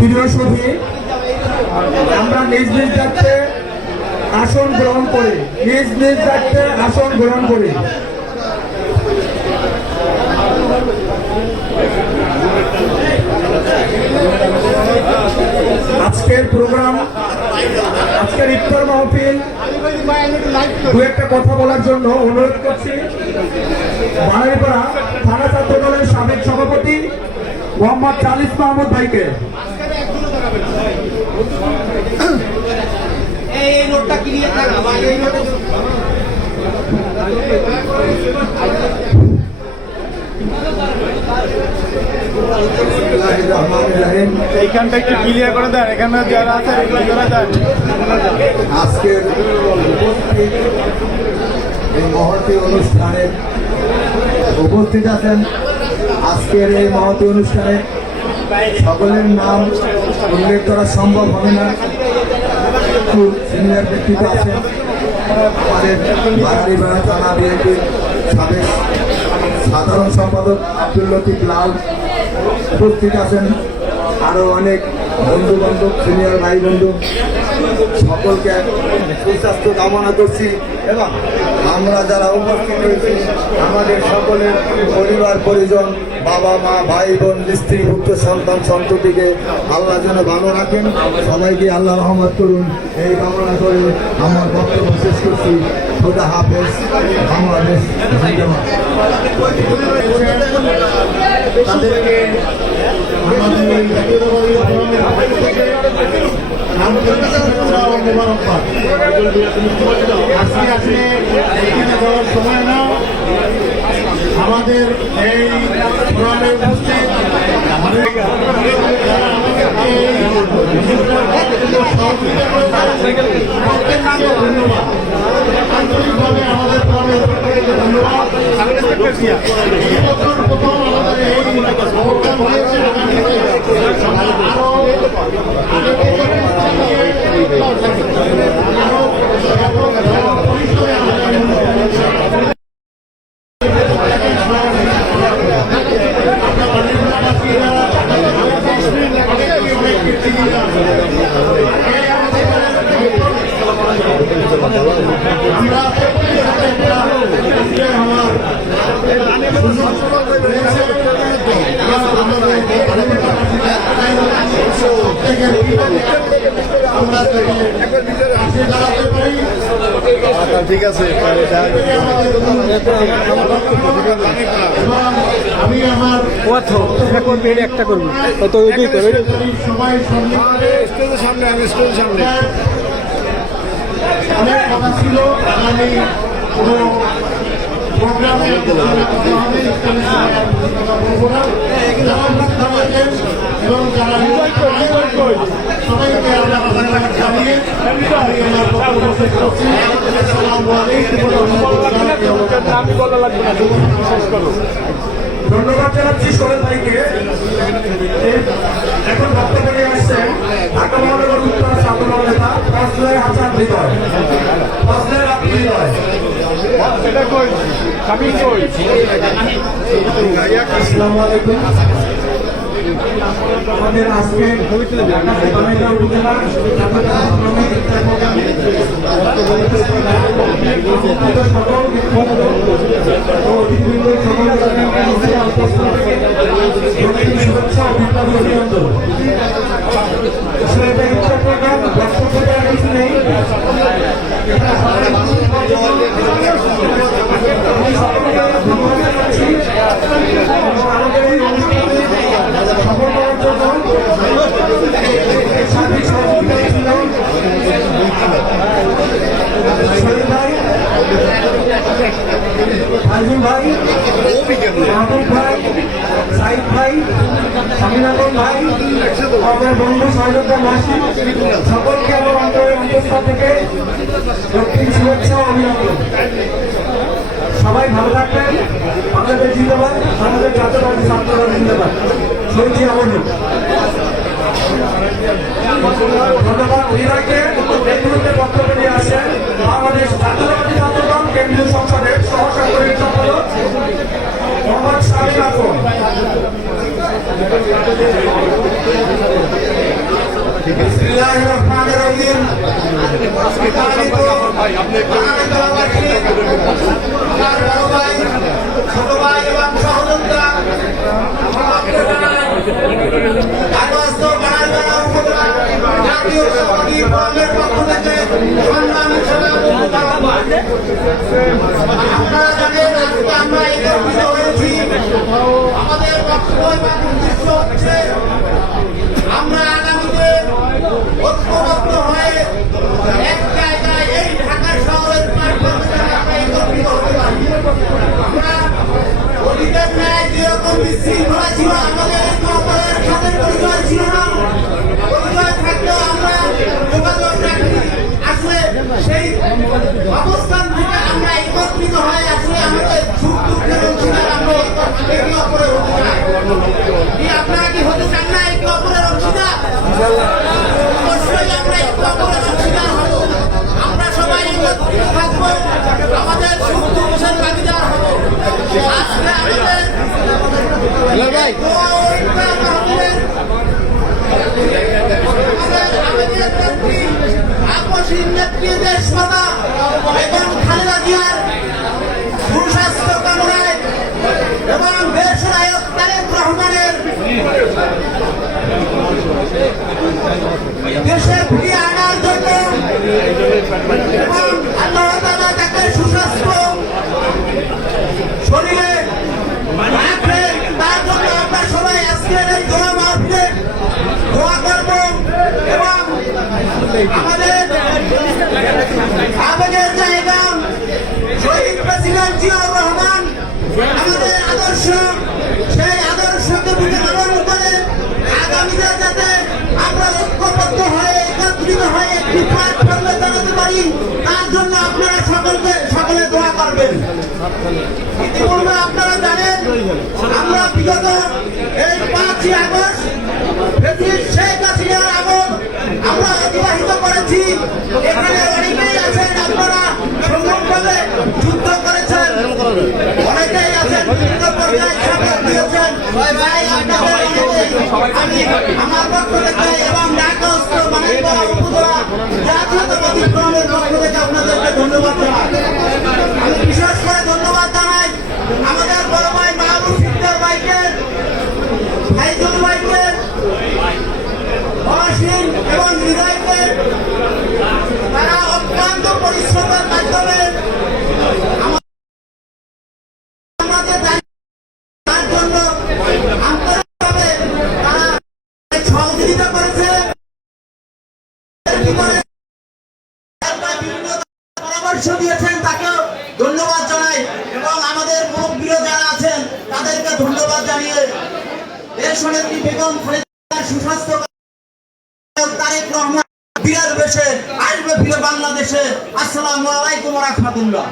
প্রিয় সভী, আমরা নিজ নিজ দায়িত্বে আসন গ্রহণ করি, নিজ নিজ দায়িত্বে আসন গ্রহণ করি। আজকের প্রোগ্রাম, আজকের ইফতার মাহফিল, দু একটা কথা বলার জন্য অনুরোধ করছি বাড়াইপাড়া থানা ছাত্র দলের সাবেক সভাপতি মোহাম্মদ চালিস মাহমুদ ভাইকে। এইখানটা একটু ক্লিয়ার করে দেন, এখানে যারা আছে আজকের এই মহতী অনুষ্ঠানে উপস্থিত আছেন। আজকের এই মহতী অনুষ্ঠানে সকলের নাম উল্লেখ করা সম্ভব হবে না। খুব সিনিয়র ব্যক্তিত্ব আছেন। আমাদের বাড়াইপাড়া থানা বিএনপির সাবেক সাধারণ সম্পাদক আব্দুল লতিফ লাল উপস্থিত আছেন। আরো অনেক বন্ধু বান্ধব, সিনিয়র ভাই বন্ধু, সকলকে সুস্বাস্থ্য কামনা করছি। এবং আমরা যারা উপস্থিত হয়েছি, আমাদের সকলের পরিবার পরিজন, বাবা মা, ভাই বোন, স্ত্রী, পুত্র, সন্তান সন্ততিকে আল্লাহ যেন ভালো রাখেন, সবাইকে আল্লাহ রহমত করুন, এই কামনা করে আমার বক্তব্য শেষ করছি। খোদা হাফেজ। বাংলাদেশ জিন্দাবাদ। তাদেরকে আমাদের জাতীয়তাবাদী ফোরামের পক্ষ থেকে আন্তরিক শুভেচ্ছা ও মোবারকবাদ। আজকে আসলে এখানে যাওয়ার সময় না, আমাদের এই ফোরামে উপস্থিত ধন্যবাদ, আন্তরিকভাবে আমাদের ফোরামের পক্ষ থেকে ধন্যবাদ। প্রথম আমাদের এই অনুষ্ঠান হয়েছে, ঠিক আছে। আমি আমার একটা করবো সবাই সামনে, আমি স্টেজের সামনে। অনেক কথা ছিল, আগামী কোনো প্রোগ্রামে এবং যারা সবাইকে আমরা ধন্যবাদ জানিয়ে আমার বক্তব্য শেষ করছি। আসসালামু আলাইকুম। ধন্যবাদ জানাচ্ছি সোহেল ভাইকে। এখন বক্তব্য নিয়ে আসছেন ঢাকা মহানগর উত্তর ছাত্র দল নেতা ফজলে হাসান হৃদয়। ফজলে হৃদয়। আসসালামু আলাইকুম। আমাদের আজকে বানাইগাঁও উপজেলার সকল শুভেচ্ছা অভিনন্দন। কিছু নেই, আমাদের এই অনুষ্ঠানে সফল করার জন্য সার্বিক সহযোগিতা ছিল শরীফ ভাই, আজম ভাই, মাহবুব ভাই, সাইদ ভাই, স্বামীনাথন ভাই, আমার বন্ধু সহযোগিতা মাসি, সকলকে আমার অন্তরের অন্তঃস্থল থেকে দক্ষিণ শুভেচ্ছা ও অভিনন্দন। সবাই ভালো থাকবেন। আমাদের জিন্দাবাদ, আমাদের জাতীয়বাদী ছাত্ররা জিন্দাবাদ। সত্যি আমার ধন্যবাদ হৃদয়কে এই মুহূর্তে বক্তব্য নিয়ে আসেন বাংলাদেশ জাতীয়তাবাদী ছাত্রদল কেন্দ্রীয় সংসদের সহসাংগঠনিক সম্পাদক মোহাম্মদ শামীম আকন। বাঙালি জনগোষ্ঠী, আমার বড় ভাই, ছোট ভাই এবং সহযোদ্ধা সবাইকে জানাই আগস্ট বাঙালিরা উপজেলা জাতীয় সভাপতি ফোরামের পক্ষ থেকে সম্মান হিসেবে আপনারা জানেন আজকে আমরা একত্রিত হয়েছি। আমাদের বক্তব্য এবং উদ্দেশ্য হচ্ছে আমরা আগামীতে ঐক্যবদ্ধ হয়ে এক জায়গায় এই ঢাকা শহরের প্ল্যাটফর্মে আমরা একত্রিত হতে পারি। আমরা অতীতের ন্যায় যেরকম বিশৃঙ্খলা ছিল, আমাদের অপরের সাথে পরিচয় ছিল না, পরিচয় থাকলেও আমরা যোগাযোগ রাখি। আসলে সেই অবস্থান থেকে আমরা একত্রিত হয়ে আসলে আমাদের সুখ দুঃখের অংশীদার আমরা একে অপরের হতে চাই। কি আপনারা কি হতে চান না একে অপরের অংশীদার? অবশ্যই আমরা একে অপরের অংশীদার হব। আমরা সবাই একত্রিত থাকবো, আমাদের সুখ দুঃখের ভাগিদার হব। আজকে আমাদের আপসীন নেত্রী দেশমাতা এবং খালেদা জিয়ার সুস্বাস্থ্য কামনায় এবং দেশ নায়ক তারেক রহমানের দেশে ফিরিয়ে আনার জন্য এবং আল্লাহ তাআলা তাকে সুস্বাস্থ্য শরীরে রাখলেন, তার জন্য আমরা সবাই আজকের এই দোয়া মাহফিলে দোয়া করব এবং আমাদের আবেগের জায়গা শহীদ প্রেসিডেন্ট জিয়াউর রহমান আমাদের আদর্শ, সেই আদর্শকে বুঝে পালন করে আগামীতে যাতে আমরা ঐক্যবদ্ধ হয়ে একত্রিত হয়ে একটি প্ল্যাটফর্মে দাঁড়াতে পারি, তার জন্য আপনারা সকলে দোয়া করবেন। ইতিপূর্বে আপনারা জানেন আমরা বিগত এই 5ই আগস্ট শেখ হাসিনার আমল আমরা অতিবাহিত করেছি। এখানে অনেকেই আছেন আপনারা সম্মুখভাবে যুদ্ধ করেছেন, অনেকেই আছেন বিভিন্ন পর্যায়ে সাপোর্ট দিয়েছেন। ভাই আপনাদের আমি আমার পক্ষ থেকে এবং ঢাকা উত্তর বাণিজ্যপাড়া উপজেলা জাতীয়তাবাদী ফোরামের পক্ষ থেকে আপনাদেরকে ধন্যবাদ জানাই। আমি বিশেষ করে ধন্যবাদ জানাই আমাদের বড় ভাই মাহবুব সিকদার ভাইকে, ফাইজুল ভাইকে, অসীম এবং হৃদয়কে। তারা অত্যন্ত পরিশ্রমের মাধ্যমে আমাদের তার জন্য আন্তরিকভাবে তারা সহযোগিতা করেছে, পরামর্শ দিয়েছেন, তাকেও ধন্যবাদ জানাই এবং আমাদের মুরব্বীরা যারা আছেন তাদেরকে ধন্যবাদ জানিয়ে দেশ নেত্রী বেগম খালেদার সুস্বাস্থ্য তারেক রহমান বিরাট বেশে আসবে ফিরে বাংলাদেশে। আসসালামু আলাইকুম ওয়া রাহমাতুল্লাহ।